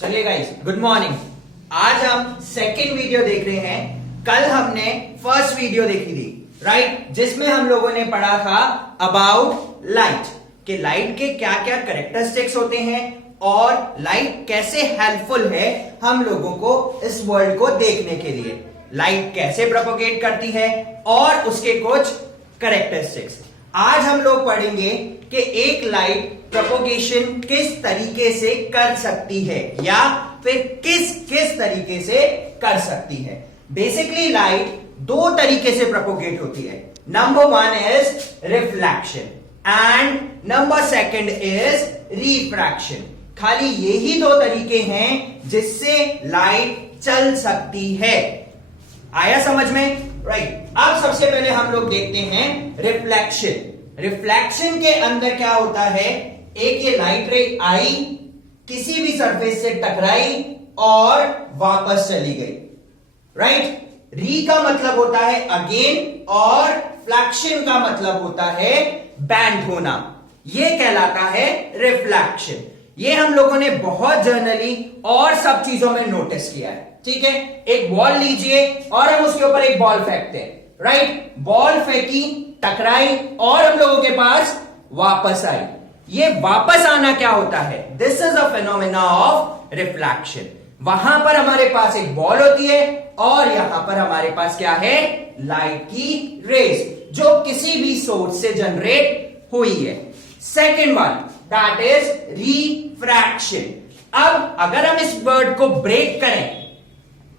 चलिए guys, good morning. आज हम सेकंड वीडियो देख रहे हैं। कल हमने फर्स्ट वीडियो देखी थी, राइट, जिसमें हम लोगों ने पढ़ा था अबाउट लाइट, कि लाइट के क्या क्या कैरेक्टरिस्टिक्स होते हैं और लाइट कैसे हेल्पफुल है हम लोगों को इस वर्ल्ड को देखने के लिए, लाइट कैसे प्रोपोगेट करती है और उसके कुछ कैरेक्टरिस्टिक्स। आज हम लोग पढ़ेंगे कि एक लाइट प्रोपोगेशन किस तरीके से कर सकती है या फिर किस किस तरीके से कर सकती है। बेसिकली लाइट दो तरीके से प्रोपोगेट होती है। Number one is reflection and number second is refraction. खाली यही दो तरीके हैं जिससे लाइट चल सकती है। आया समझ में? राइट। अब सबसे पहले हम लोग देखते हैं रिफ्लेक्शन। रिफ्लेक्शन के अंदर क्या होता है, एक ये लाइट रे आई, किसी भी सरफेस से टकराई और वापस चली गई, राइट। री का मतलब होता है अगेन और फ्लैक्शन का मतलब होता है बैंड होना। यह कहलाता है रिफ्लेक्शन। ये हम लोगों ने बहुत जनरली और सब चीजों में नोटिस किया है, ठीक है। एक बॉल लीजिए और हम उसके ऊपर एक बॉल फेंकते हैं, राइट। बॉल फेंकी, टकराई और हम लोगों के पास वापस आई। ये वापस आना क्या होता है? This is a phenomena of reflection. वहां पर हमारे पास एक बॉल होती है और यहां पर हमारे पास क्या है? लाइट की रेज, जो किसी भी सोर्स से जनरेट हुई है। Second one, that is refraction. अब अगर हम इस वर्ड को ब्रेक करें,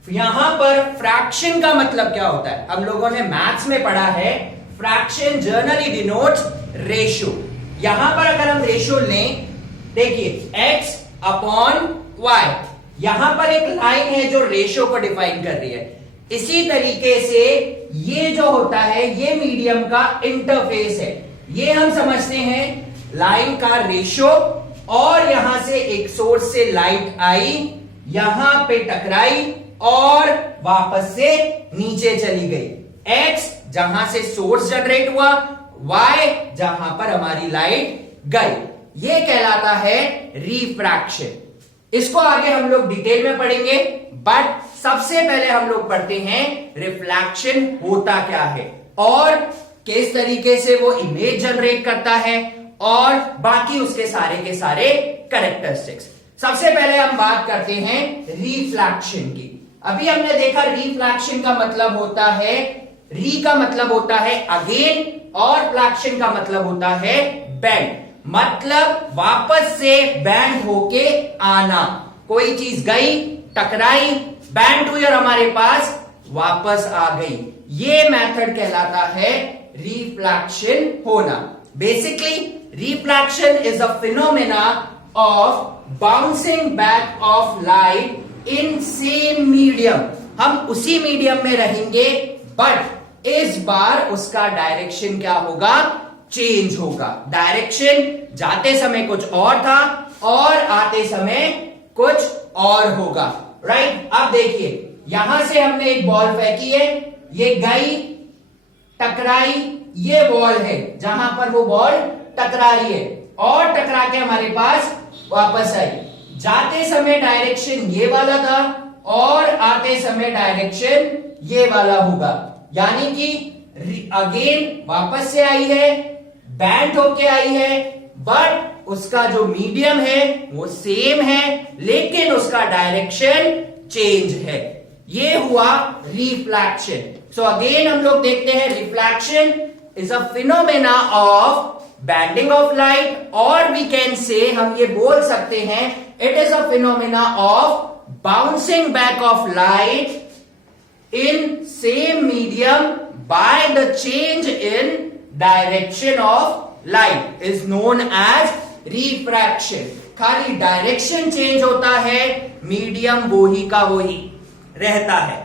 यहां पर फ्रैक्शन का मतलब क्या होता है? हम लोगों ने मैथ्स में पढ़ा है, फ्रैक्शन जनरली डिनोट्स रेशियो। यहां पर अगर हम रेशियो लें, देखिए x अपॉन y, यहां पर एक लाइन है जो रेशियो को डिफाइन कर रही है। इसी तरीके से ये जो होता है, ये मीडियम का इंटरफेस है। ये हम समझते हैं लाइन का रेशियो, और यहां से एक सोर्स से लाइट आई, यहां पे टकराई और वापस से नीचे चली गई। x जहां से सोर्स जनरेट हुआ, y जहां पर हमारी लाइट गई। यह कहलाता है रिफ्रैक्शन। इसको आगे हम लोग डिटेल में पढ़ेंगे, बट सबसे पहले हम लोग पढ़ते हैं रिफ्लेक्शन होता क्या है और किस तरीके से वो इमेज जनरेट करता है और बाकी उसके सारे के सारे कैरेक्टरिस्टिक्स। सबसे पहले हम बात करते हैं रिफ्लेक्शन की। अभी हमने देखा रिफ्लेक्शन का मतलब होता है, री का मतलब होता है अगेन और फ्लैक्शन का मतलब होता है बैंड, मतलब वापस से बैंड होके आना। कोई चीज गई, टकराई, बैंड हुई और हमारे पास वापस आ गई। ये मेथड कहलाता है रिफ्लेक्शन होना। Basically reflection is a phenomena of bouncing back of light in same medium. हम उसी मीडियम में रहेंगे, बट इस बार उसका डायरेक्शन क्या होगा? चेंज होगा। डायरेक्शन जाते समय कुछ और था और आते समय कुछ और होगा, राइट। अब देखिए, यहां से हमने एक बॉल फेंकी है, ये गई, टकराई, ये बॉल है जहां पर वो बॉल टकरा रही है और टकरा के हमारे पास वापस आई। जाते समय डायरेक्शन ये वाला था और आते समय डायरेक्शन ये वाला होगा, यानी कि अगेन वापस से आई है, बैंड होके आई है, बट उसका जो मीडियम है वो सेम है, लेकिन उसका डायरेक्शन चेंज है। ये हुआ रिफ्लेक्शन। सो अगेन हम लोग देखते हैं reflection is a phenomena of banding of light, और वी कैन से, हम ये बोल सकते हैं, it is a phenomena of bouncing back of light in same medium by the change in direction of light is known as refraction। खाली direction change होता है, medium वो ही का वो ही रहता है।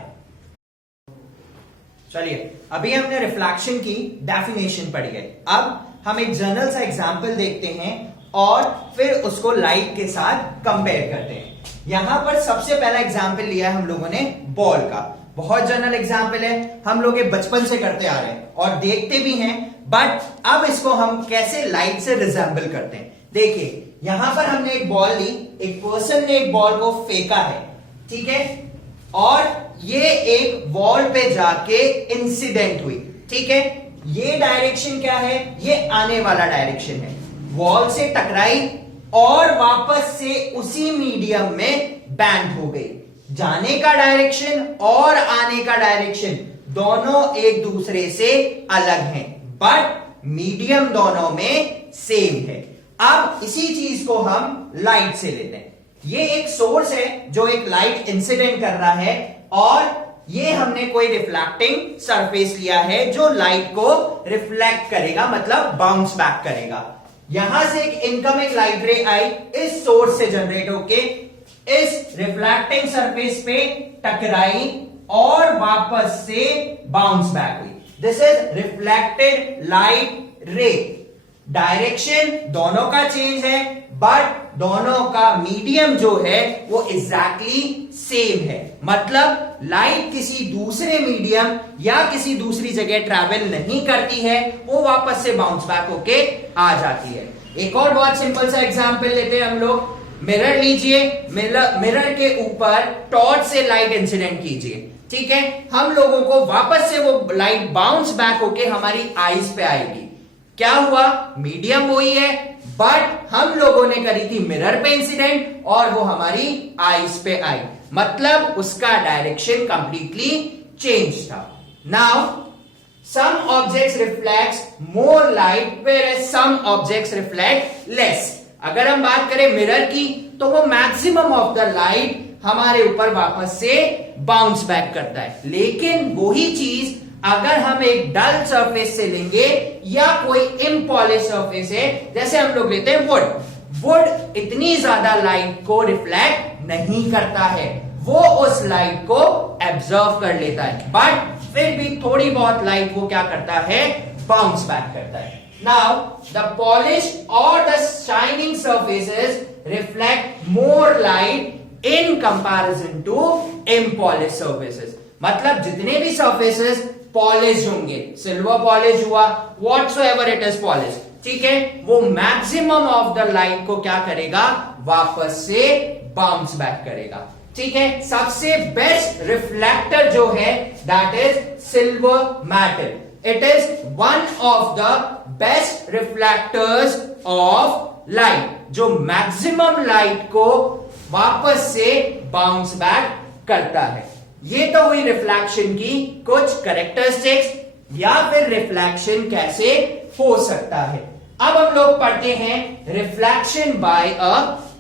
चलिए, अभी हमने रिफ्लेक्शन की डेफिनेशन पढ़ी है। अब हम एक जनरल सा एग्जांपल देखते हैं और फिर उसको लाइट के साथ कंपेयर करते हैं। यहां पर सबसे पहला एग्जांपल लिया है हम लोगों ने बॉल का। बहुत जनरल एग्जाम्पल है, हम लोग ये बचपन से करते आ रहे हैं और देखते भी हैं, बट अब इसको हम कैसे लाइट से रिजेंबल करते हैं। देखिए यहां पर हमने एक बॉल ली, एक पर्सन ने एक बॉल को फेंका है, ठीक है, और ये एक वॉल पे जाके इंसिडेंट हुई, ठीक है। ये डायरेक्शन क्या है, ये आने वाला डायरेक्शन है, वॉल से टकराई और वापस से उसी मीडियम में बैंड हो गई। जाने का डायरेक्शन और आने का डायरेक्शन दोनों एक दूसरे से अलग हैं, बट मीडियम दोनों में सेम है। अब इसी चीज को हम लाइट से लेते हैं। ये एक सोर्स है जो एक लाइट इंसिडेंट कर रहा है, और ये हमने कोई रिफ्लेक्टिंग सरफेस लिया है जो लाइट को रिफ्लेक्ट करेगा, मतलब बाउंस बैक करेगा। यहां से एक इनकमिंग लाइट रे आई, इस सोर्स से जनरेट होके इस रिफ्लेक्टिंग सरफेस पे टकराई और वापस से बाउंस बैक हुई। दिस इज रिफ्लेक्टेड लाइट रे। डायरेक्शन दोनों का चेंज है, बट दोनों का मीडियम जो है वो एग्जैक्टली सेम है, मतलब लाइट किसी दूसरे मीडियम या किसी दूसरी जगह ट्रैवल नहीं करती है, वो वापस से बाउंस बैक होके आ जाती है। एक और बहुत सिंपल सा एग्जांपल लेते हैं हम लोग। मिरर लीजिए, मिरर के ऊपर टॉर्च से लाइट इंसिडेंट कीजिए, ठीक है। हम लोगों को वापस से वो लाइट बाउंस बैक होके हमारी आईज पे आएगी। क्या हुआ, मीडियम वही है, बट हम लोगों ने करी थी मिरर पे इंसिडेंट और वो हमारी आईज पे आई, मतलब उसका डायरेक्शन कंप्लीटली चेंज था। Now some objects reflects more light whereas some objects reflect less। अगर हम बात करें मिरर की, तो वो मैक्सिमम ऑफ द लाइट हमारे ऊपर वापस से बाउंस बैक करता है, लेकिन वही चीज अगर हम एक डल सरफेस से लेंगे या कोई इम्पॉलिश सरफेस है, जैसे हम लोग लेते हैं वुड इतनी ज्यादा लाइट को रिफ्लेक्ट नहीं करता है, वो उस लाइट को एब्जॉर्व कर लेता है, बट फिर भी थोड़ी बहुत लाइट वो क्या करता है, बाउंस बैक करता है। नाउ द पॉलिश्ड और the shining surfaces reflect more light in comparison to impolish surfaces. मतलब जितने भी सरफेसेस पॉलिश होंगे, सिल्वर पॉलिश हुआ, व्हाटसोएवर इट इज पॉलिश, ठीक है, वो मैक्सिमम ऑफ द लाइट को क्या करेगा, वापस से बाउंस बैक करेगा, ठीक है। सबसे बेस्ट रिफ्लेक्टर जो है that is silver metal. It is one of the best reflectors of light, जो मैक्सिमम लाइट को वापस से बाउंस बैक करता है। ये तो हुई रिफ्लेक्शन की कुछ कैरेक्टरिस्टिक्स या फिर रिफ्लेक्शन कैसे हो सकता है। अब हम लोग पढ़ते हैं reflection by a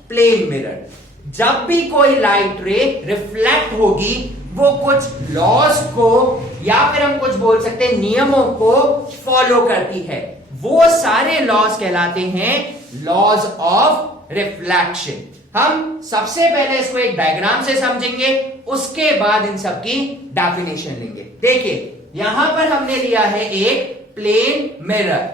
plane mirror. जब भी कोई लाइट रे रिफ्लेक्ट होगी, वो कुछ लॉज को या फिर हम कुछ बोल सकते हैं नियमों को फॉलो करती है। वो सारे लॉज कहलाते हैं लॉज ऑफ रिफ्लेक्शन। हम सबसे पहले इसको एक डायग्राम से समझेंगे, उसके बाद इन सब की डेफिनेशन लेंगे। देखिए यहां पर हमने लिया है एक प्लेन मिरर,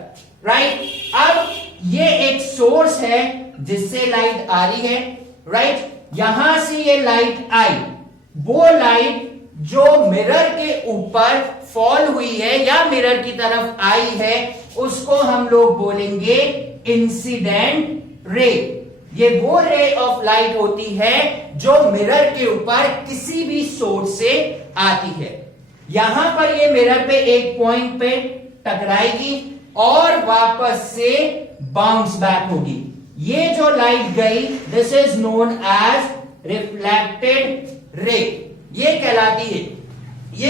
राइट। अब ये एक सोर्स है जिससे लाइट आ रही है, राइट। यहां से ये लाइट आई, वो लाइट जो मिरर के ऊपर फॉल हुई है या मिरर की तरफ आई है, उसको हम लोग बोलेंगे इंसिडेंट रे। ये वो रे ऑफ लाइट होती है जो मिरर के ऊपर किसी भी सोर्स से आती है। यहां पर ये मिरर पे एक पॉइंट पे टकराएगी और वापस से बाउंस बैक होगी। ये जो लाइट गई, this is known as reflected ray. ये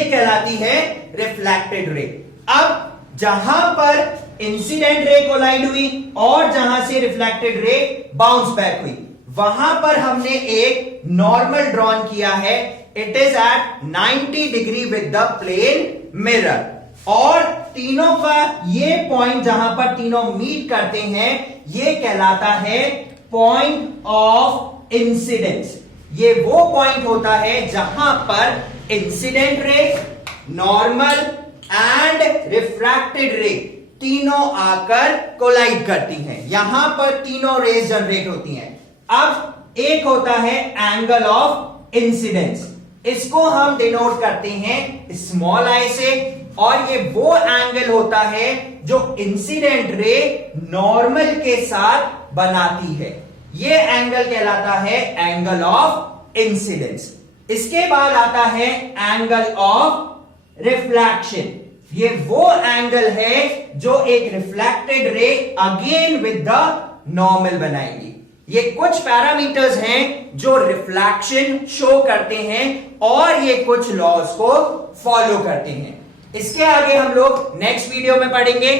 कहलाती है रिफ्लेक्टेड रे। अब जहां पर इंसिडेंट रे कोलाइड हुई और जहां से रिफ्लेक्टेड रे बाउंस बैक हुई, वहां पर हमने एक नॉर्मल ड्रॉन किया है। It is at 90 degree with the plane mirror, और तीनों का ये पॉइंट जहां पर तीनों मीट करते हैं, ये कहलाता है पॉइंट ऑफ इंसिडेंस। ये वो पॉइंट होता है जहां पर incident ray, normal and refracted रे तीनों आकर कोलाइड करती हैं। यहां पर तीनों रेज जनरेट होती हैं। अब एक होता है एंगल ऑफ इंसिडेंस, इसको हम डिनोट करते हैं स्मॉल आई से, और ये वो एंगल होता है जो इंसिडेंट रे नॉर्मल के साथ बनाती है। ये एंगल कहलाता है एंगल ऑफ इंसिडेंस। इसके बाद आता है एंगल ऑफ रिफ्लेक्शन। ये वो एंगल है जो एक reflected ray again with the normal बनाएगी। ये कुछ पैरामीटर्स हैं जो रिफ्लेक्शन शो करते हैं और ये कुछ लॉज को फॉलो करते हैं। इसके आगे हम लोग नेक्स्ट वीडियो में पढ़ेंगे।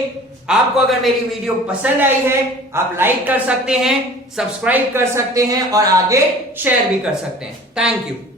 आपको अगर मेरी वीडियो पसंद आई है, आप लाइक कर सकते हैं, सब्सक्राइब कर सकते हैं और आगे शेयर भी कर सकते हैं। Thank you.